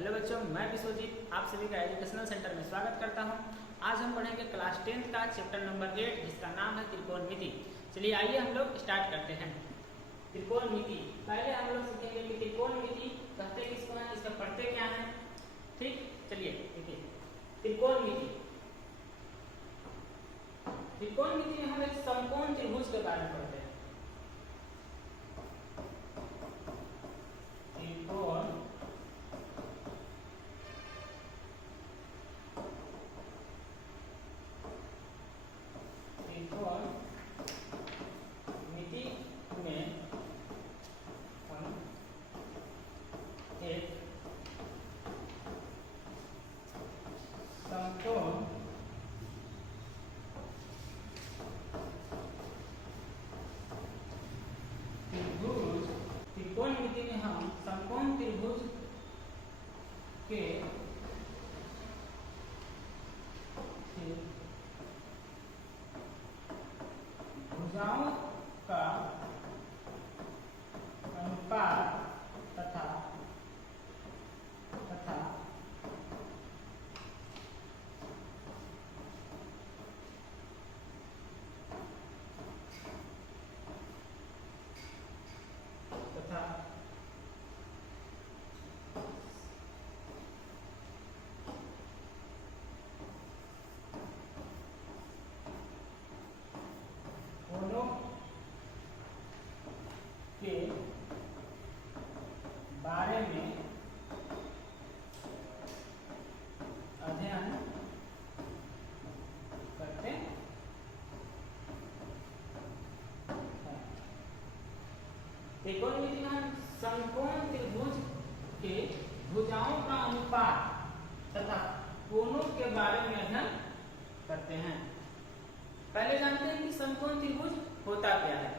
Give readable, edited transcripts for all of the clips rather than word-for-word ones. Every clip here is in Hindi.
हेलो बच्चों, मैं विश्वजीत आप सभी का एजुकेशनल सेंटर में स्वागत करता हूं। आज हम पढ़ेंगे क्लास 10th का चैप्टर नंबर 8 जिसका नाम है त्रिकोणमिति। चलिए आइए हम लोग स्टार्ट करते हैं। त्रिकोणमिति पहले हम लोग सीखेंगे कि त्रिकोणमिति कहते किसको हैं, इसका पढ़ते क्या है। ठीक, चलिए देखिए त्रिकोणमिति। त्रिकोणमिति में हम एक समकोण त्रिभुज के बारे में पढ़ते हैं। त्रिकोण मिति में हम एक समकोण त्रिभुज त्रिकोणमिति में हम समकोण त्रिभुज के भुजाओं का अनुपात तथा कोणों के बारे में अध्ययन करते हैं। त्रिकोणमिति में हम समकोण त्रिभुज के भुजाओं का अनुपात तथा कोणों के बारे में अध्ययन करते हैं। पहले जानते हैं कि समकोण त्रिभुज होता क्या है।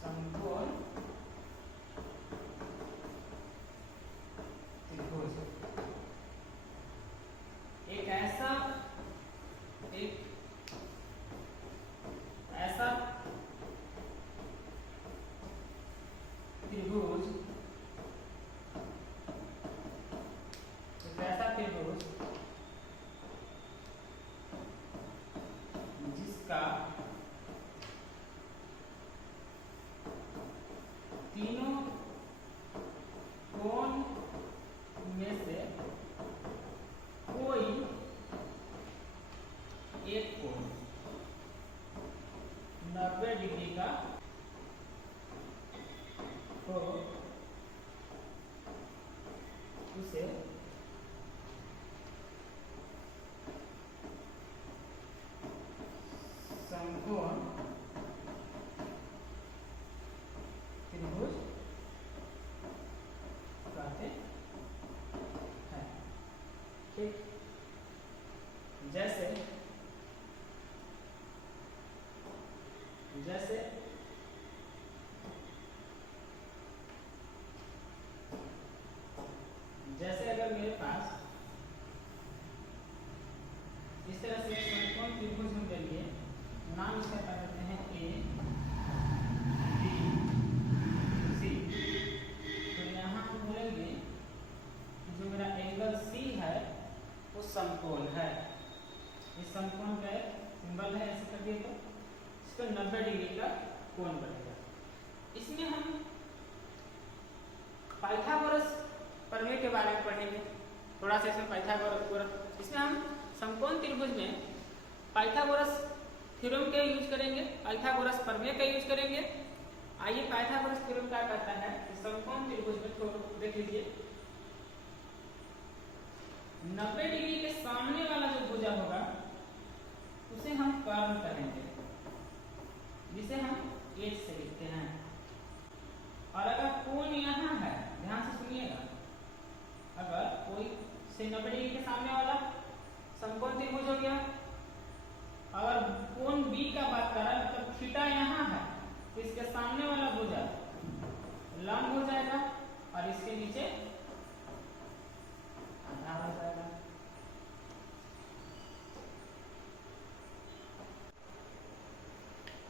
समकोण त्रिभुज एक ऐसा त्रिभुज जिसका तीनों कोण में से कोई एक कोण 90 डिग्री का हो, उसे समकोण त्रिभुज कहते हैं। ठीक, जैसे अगर मेरे पास इस तरह से समकोण त्रिभुज हम ले लिए, नाम इसका क्या करते हैं ए बी सी। तो यहाँ हम बोलेंगे कि जो मेरा एंगल सी है वो समकोण है। इस समकोण का एक सिंबल है, ऐसे कर दिए तो इस पर 90 डिग्री का कोण बनेगा। इसमें हम पाइथागोरस प्रमेय के बारे में पढ़ेंगे थोड़ा सा। इसमें पाइथागोरस इसमें हम समकोण त्रिभुज में पाइथागोरस थ्योरम का यूज करेंगे, पाइथागोरस प्रमेय का यूज करेंगे। आइए पाइथागोरस थ्योरम क्या कहता है कि समकोण त्रिभुज में थोड़ा देख लीजिए, 90 डिग्री के सामने वाला जो भुजा होगा उसे हम कर्ण कहेंगे, जिसे हम एच से लिखते हैं। और अगर कोण यहाँ है, ध्यान से सुनिएगा, अगर कोई से 90 डिग्री के सामने वाला समकोण त्रिभुज हो गया, अगर कोण बी का बात कर रहा है मतलब थीटा यहाँ है, तो इसके सामने वाला भुजा लंब हो जाएगा और इसके नीचे आधा हो जाएगा।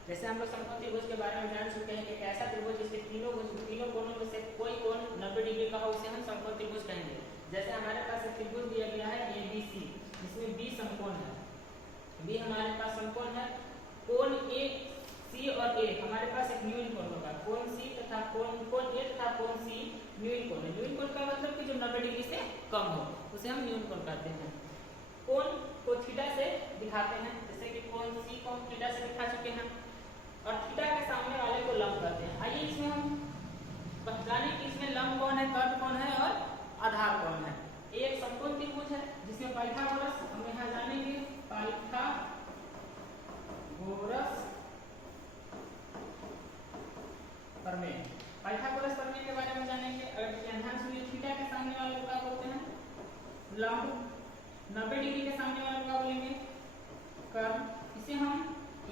जैसे हम लोग समकोण त्रिभुज के बारे में जान चुके हैं कि एक ऐसा त्रिभुज जिसके तीनों कोनों में से कोई जैसे हमारे पास एक त्रिभुज दिया गया है ABC, जिसमें B समकोण है, B हमारे पास समकोण है, कोण A C और A हमारे पास एक न्यून कोण होगा, कोण C तथा कोण A तथा कोण C न्यून कोण है। न्यून कोण का मतलब कि जो 90 डिग्री से कम हो उसे हम न्यून कोण कहते हैं। कोण को थीटा से दिखाते हैं, जैसे कि कोण C को हम थीटा से दिखा चुके हैं और थीटा के सामने वाले को लंब कहते हैं। आइए इसमें हम पहचाने कि इसमें लंब कौन है, कर्ण कौन है और आधार कौन है। एक समकोण त्रिभुज है जिसमें पाइथागोरस हम यहाँ जानेंगे, पाइथागोरस प्रमेय, पाइथागोरस प्रमेय के बारे में जानेंगे। अगर ध्यान सुनिए, थीटा के सामने वाले को क्या बोलते हैं, लंब, 90 डिग्री के सामने वाले को क्या बोलेंगे, कर्ण। इसे हम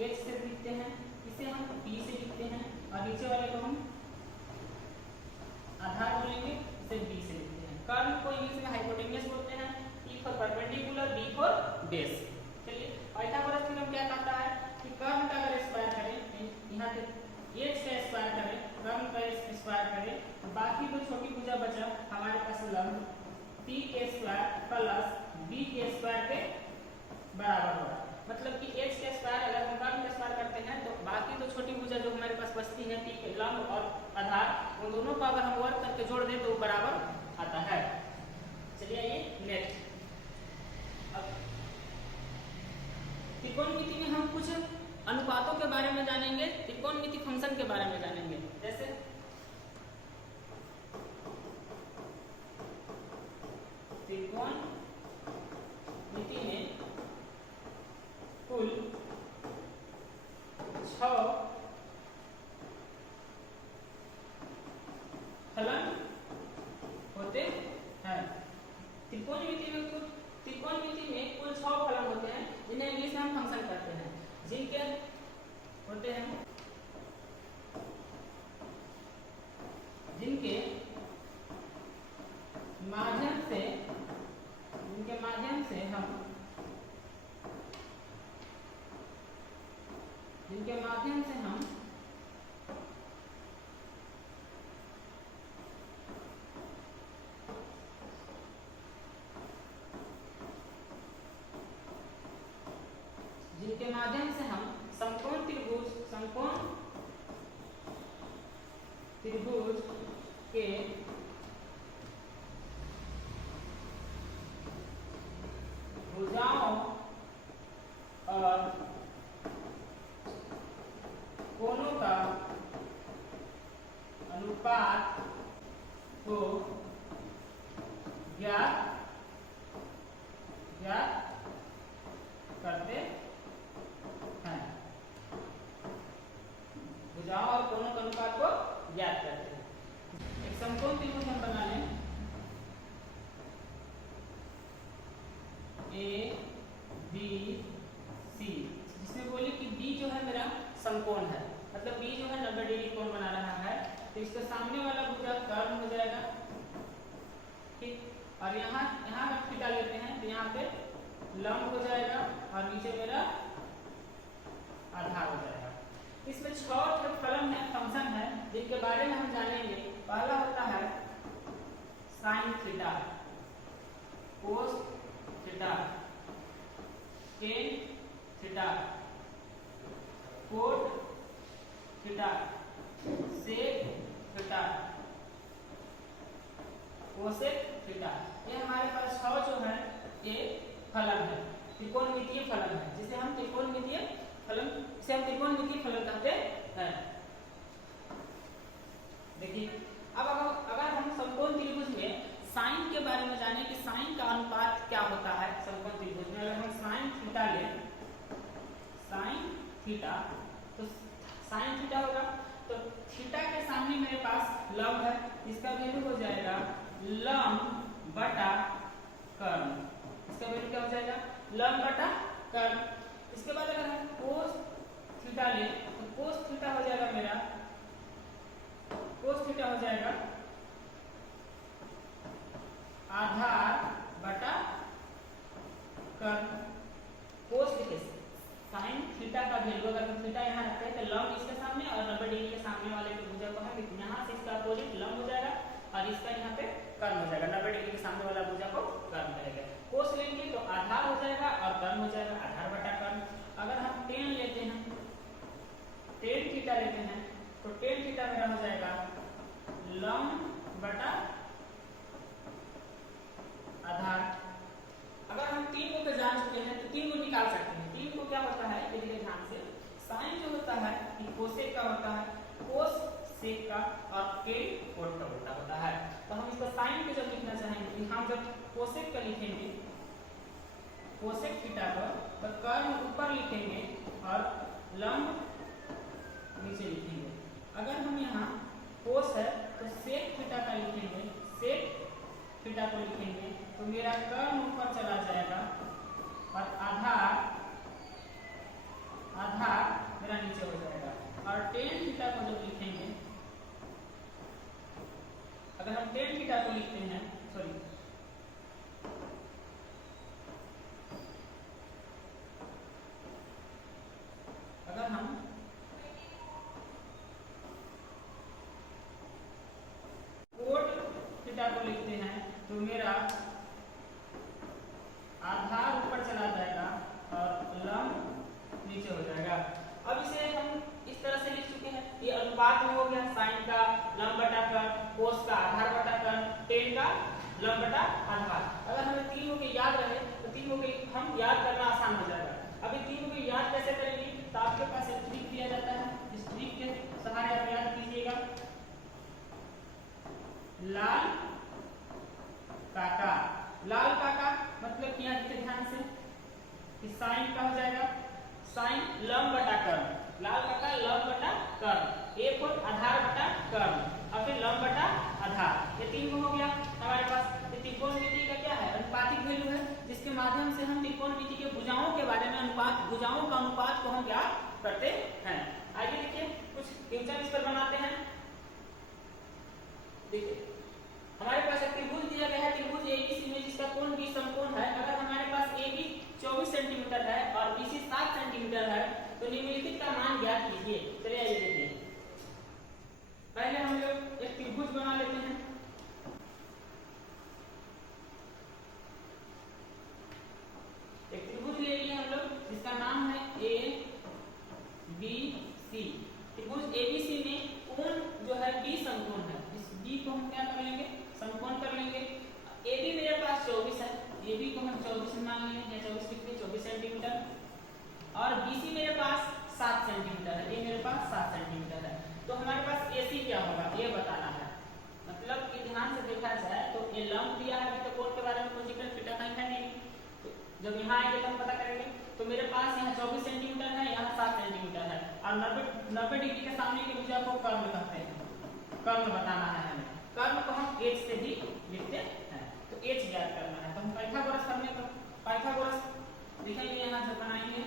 H से लिखते हैं, इसे हम P से लिखते हैं और नीचे वाले को हम आधार बोलेंगे, इसे B से लिखते हैं। कर्ण को इंग्लिश में हाइपोटेन्यूस बोलते हैं, E for perpendicular, B for base. चलिए पाइथागोरस थ्योरम क्या कहता है कि कर्ण का अगर स्क्वायर करें, यहाँ पे H का स्क्वायर करें, कर्ण का स्क्वायर करें, तो बाकी जो छोटी भुजा बचा हमारे पास लंब P के स्क्वायर प्लस B के स्क्वायर के बराबर होगा। मतलब कि H के स्क्वायर अगर हम कर्ण का स्क्वायर करते हैं तो बाकी तो छोटी भुजा जो हमारे पास बचती है P के लंब और आधार, उन दोनों को अगर हम वर्ग करके जोड़ दें तो वो बराबर आता है। चलिए आइए नेक्स्ट, अब त्रिकोणमिति में हम कुछ अनुपातों के बारे में जानेंगे, त्रिकोणमिति फंक्शन के बारे में जानेंगे। जैसे त्रिकोणमिति में कुल 6 फलन होते हैं। त्रिकोणमिति में कुल 6 फलन होते हैं, जिन्हें इंग्लिश में हम फंक्शन कहते हैं, जिनके होते हैं, जिनके माध्यम से हम समकोण त्रिभुज के भुजाओं और कोणों का अनुपात को ज्ञात करते हैं। भुजाओं और कोणों के अनुपात को ज्ञात करते हैं। एक समकोण त्रिभुज हम बना लें, ABC, जिसमें बोले कि B जो है मेरा समकोण है, मतलब B जो है 90 डिग्री कोण बना रहा है, तो इसके सामने वाला भुजा कर्ण हो जाएगा, ठीक। और यहाँ अगर थीटा लेते हैं तो यहाँ पे लंब हो जाएगा और नीचे मेरा आधार हो जाएगा। इसमें 6 फलन है, फंक्शन है, जिनके बारे में हम जानेंगे। पहला होता है sine theta, cos theta, tan theta, cot theta, sec theta, cosec theta. ये हमारे पास 6 जो है ये फलन है, त्रिकोणमितीय फलन है, जिसे हम त्रिकोणमितीय फलन कहते हैं। देखिए अब अगर हम समकोण त्रिभुज में साइन के बारे में जाने कि साइन का अनुपात क्या होता है समकोण त्रिभुज में, अगर हम साइन थीटा लें, साइन थीटा, तो साइन थीटा होगा, तो थीटा के सामने मेरे पास लंब है, इसका वैल्यू हो जाएगा लंब बटा कर्ण। इसका वैल्यू क्या हो जाएगा, लंब बटा कर्ण। इसके बाद अगर हम कोस थीटा लें तो कोस थीटा हो जाएगा मेरा, कोस थीटा हो जाएगा आधार बटा कर्ण। कोस लिखे साइन थीटा का वैल्यू, अगर हम थीटा यहाँ रखते हैं तो लंब इसके सामने और 90 डिग्री के सामने वाले के भुजा को हम यहाँ से इसका अपोजिट लंब हो जाएगा और इसका यहाँ पे कर्ण हो जाएगा, 90 डिग्री के सामने वाला भुजा को कर्ण कहेंगे। कोस लेंगे तो आधार हो जाएगा और कर्ण हो जाएगा, आधार बटा कर्ण। अगर हम टेन लेते हैं, टेन थीटा लेते हैं तो टेन थीटा मेरा हो जाएगा लंब बटा आधार। अगर हम तीन को जान चुके हैं तो तीन को निकाल सकते हैं। तीन को क्या होता है, देखिए ध्यान से, साइन जो होता है कि कोसेक का होता है, कोस सेक का, और टेन कोट का उल्टा होता है। तो हम इसका साइन को जब लिखना चाहेंगे कि हम जब कोसेक का लिखेंगे, कोसेक थीटा का, तो कर्ण ऊपर लिखेंगे और लंब नीचे लिखेंगे। अगर हम यहाँ कोस है तो सेक थीटा का लिखेंगे, सेक थीटा को लिखेंगे तो मेरा कर्ण ऊपर चला जाएगा और आधार मेरा नीचे हो जाएगा। और टेन थीटा को जब लिखेंगे, अगर हम टेन थीटा को लिखते हैं, सॉरी, अगर हम कोट थीटा को लिखते हैं तो मेरा आधार ऊपर चला जाएगा और लंब नीचे हो जाएगा। अब इसे हम इस तरह से लिख चुके हैं, ये अनुपात में हो गया, साइन का लंब बटा कर्ण, कोस का आधार बटा कर्ण, टेन का लंब बटा आधार। अगर हमें तीनों के याद रहे तो तीनों के हम याद करना आसान हो जाएगा। अभी तीनों के याद कैसे करेंगे, तो आपके पास एक ट्रिक दिया जाता है, इस ट्रिक के सहारे आप याद कीजिएगा। लाल काका, लाल काका मतलब यहाँ देखिए ध्यान से कि साइन का हो जाएगा, साइन लंब बटा कर्ण, लाल काका लंब बटा कर्ण, एक और आधार बटा कर्ण और फिर लंब बटा आधार। ये तीन हो गया हमारे पास। ये त्रिकोणमिति का क्या है, अनुपातिक वैल्यू है, जिसके माध्यम से हम त्रिकोणमिति के भुजाओं के बारे में, अनुपात, भुजाओं का अनुपात को हम ज्ञात करते हैं। आइए देखिए कुछ क्वेश्चन इस पर बनाते हैं। देखिए हमारे पास एक त्रिभुज दिया गया है, त्रिभुज एबीसी में जिसका कोण बी समकोण है। अगर हमारे पास एबी 24 सेंटीमीटर है और बीसी 7 सेंटीमीटर है तो निम्नलिखित का मान ज्ञात कीजिए। चलिए आइए देखिए, पहले हम लोग एक त्रिभुज बना लेते हैं। एक त्रिभुज ले लिए हम लोग जिसका नाम है ए बी सी। त्रिभुज एबीसी में कोण जो है बी समकोण है, इस बी को हम क्या कर लेंगे, समकोण कर लेंगे। AB मेरे पास 24 है, AB को हम 24 मान लेंगे, या 24 लिख लें, 24 सेंटीमीटर। और BC मेरे पास 7 सेंटीमीटर है, ये मेरे पास 7 सेंटीमीटर है। तो हमारे पास AC क्या होगा ये बताना है। मतलब कि ध्यान से देखा जाए तो ये लंब दिया है, तो कोण के बारे में कोशिकल थीटा कहीं है नहीं, तो जब यहाँ आएंगे तो हम पता करेंगे। तो मेरे पास यहाँ 24 सेंटीमीटर है, यहाँ 7 सेंटीमीटर है और 90 डिग्री के सामने के भुजा को कर्ण कहते हैं, कर्ण बताना है हमें। कर्ण को हम h से भी लिखते हैं, तो h ज्ञात करना है। तो हम पाइथागोरस करने पर पाइथागोरस लिखेंगे, यहाँ जो बनाएंगे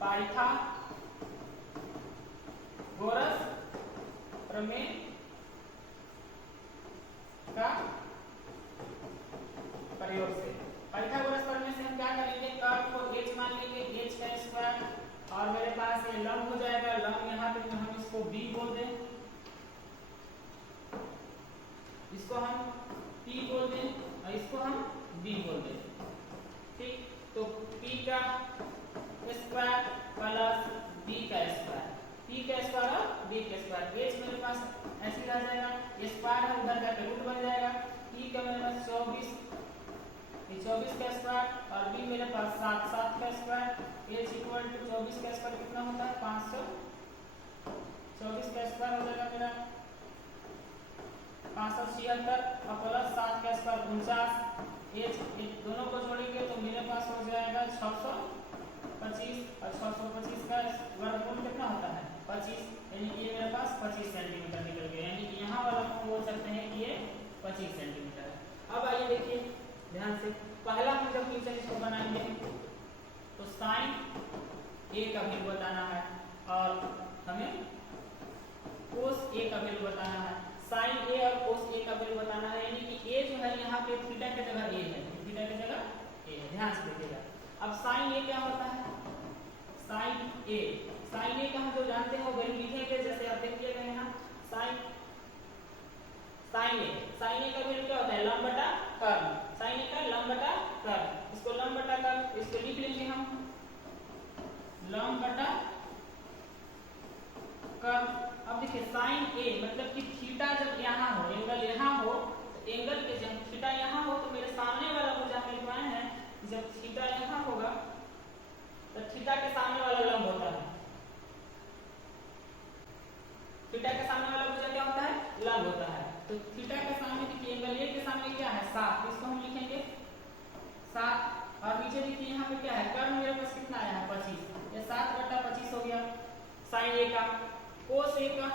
पाइथागोरस प्रमेय का प्रयोग से। पाइथागोरस प्रमेय से हम क्या करेंगे, कर्ण को h मान लेंगे, h का स्क्वायर, और मेरे पास ये लंब हो जाएगा, लंब यहाँ पे हम इसको b बोल दें, इसको हम p बोल दें और इसको हम b बोल दें। ठीक, तो p का स्क्वायर प्लस b का स्क्वायर, p का स्क्वायर और b का स्क्वायर, h मेरे पास ऐसे रह जाएगा, ये स्क्वायर है उधर जाके रूट बन जाएगा। p का मेरे पास 24, ये 24 का स्क्वायर और b मेरे पास 7, 7 का स्क्वायर, h इक्वल टू 24 का स्क्वायर कितना होता है 500, 24 का स्क्वायर हो जाएगा मेरा 576 और प्लस 7 का स्क्वायर 49, h दोनों को जोड़ेंगे तो मेरे पास हो जाएगा 625 और 625 का वर्गमूल कितना होता है 25, यानी कि ये मेरे पास 25 सेंटीमीटर निकल गया, यानी कि यहाँ वाला हम बोल सकते हैं कि ये 25 सेंटीमीटर है। अब आइए देखिए ध्यान से, पहला हम जब क्वेश्चन इसको बनाएंगे तो साइन ए का वैल्यू बताना है और हमें कोस ए का वैल्यू बताना है। साइन ए और कोस ए का वैल्यू बताना है, यानी कि ए जो है यहाँ पे थीटा की जगह ए है, थीटा की जगह ए है, ध्यान से देखिएगा। अब साइन ए क्या होता है, साइन ए का हम जो जानते हो वैल्यू लिखेंगे, जैसे आप देखिएगा यहाँ साइन साइन ए मतलब कि थीटा जब यहाँ हो, एंगल यहाँ हो, तो एंगल के जब थीटा यहाँ हो तो मेरे सामने वाला भुजा हम लिखवाए हैं, जब थीटा यहाँ होगा तो थीटा के सामने वाला लंब होता है। थीटा के सामने वाला भुजा क्या होता है? लंब होता है। तो थीटा के सामने देखिए एंगल ए के सामने क्या है? 7, इसको हम लिखेंगे 7। और नीचे देखिए यहाँ पे क्या है? कर्ण मेरे पास कितना आया है? 25। ये 7/25 हो गया। साइन ए का, कोस ए का,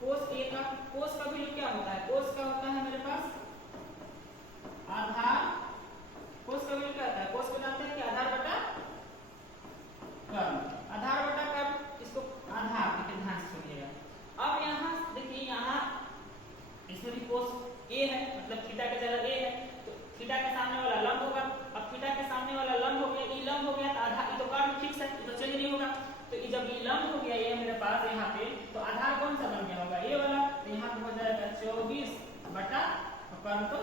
कोस ए का, कोस का वैल्यू क्या होता है? कोस का होता है मेरे पास आधार। कोस का वैल्यू क्या होता है? कोस को जानते हैं कि आधार बटा कर्ण। आधार बटा कर्ण, इसको आधार देखिए ध्यान से सुनिएगा। अब यहाँ देखिए यहाँ इसमें भी कोस ए है, मतलब थीटा की जगह ए है, तो थीटा के सामने वाला लंब होगा। अब थीटा के सामने वाला लंब हो गया, ई लंब हो गया, तो आधार, ये तो कर्ण फिक्स है, ये तो चेंज नहीं होगा। तो ये जब ये लंब हो गया ये मेरे पास यहाँ पे, तो आधार कौन सा बन गया होगा? ए वाला। तो यहाँ पे हो जाएगा 24 बटा कर्ण तो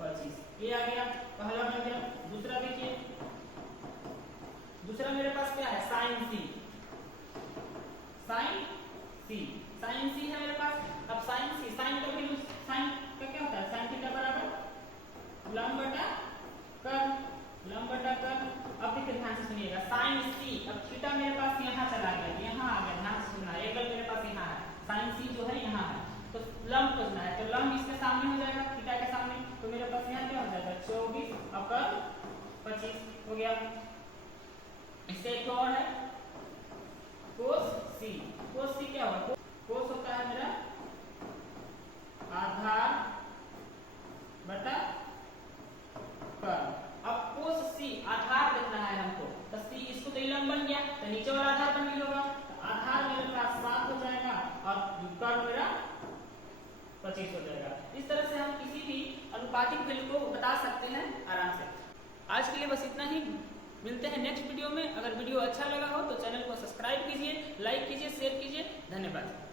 25, ये आ गया, पहला बन गया। दूसरा देखिए, दूसरा मेरे पास क्या है? साइन सी। साइन सी, साइन सी है मेरे पास। अब साइन सी, साइन का वैल्यू, साइन का क्या होता है? साइन थीटा बराबर लंब बटा कर्ण, लंब बटा कर्ण। अब देखिए ध्यान से सुनिएगा, साइन सी, अब थीटा मेरे पास यहाँ चला गया, यहाँ आ गया, ध्यान से सुनना, एंगल मेरे पास यहाँ है, साइन सी जो है यहाँ है, तो लंब खोजना है, तो लंब इसके सामने हो जाएगा, थीटा के सामने, तो मेरे पास यहाँ क्या हो जाएगा? 24 और कर्ण 25 हो गया। इससे एक और है कोस सी। कोस सी क्या होगा? कोस होता है मेरा आधार बटा कर्ण। अब कोस सी आधार देखना है हमको, तो सी, इसको तो लंब बन गया, तो नीचे वाला आधार बन गया होगा, तो आधार मेरे पास 7 हो जाएगा और कर्ण मेरा 25 हो जाएगा। इस तरह से हम किसी भी अनुपातिक वैल्यू को बता सकते हैं आराम से। आज के लिए बस इतना ही, मिलते हैं नेक्स्ट वीडियो में। अगर वीडियो अच्छा लगा हो तो चैनल को सब्सक्राइब कीजिए, लाइक कीजिए, शेयर कीजिए। धन्यवाद।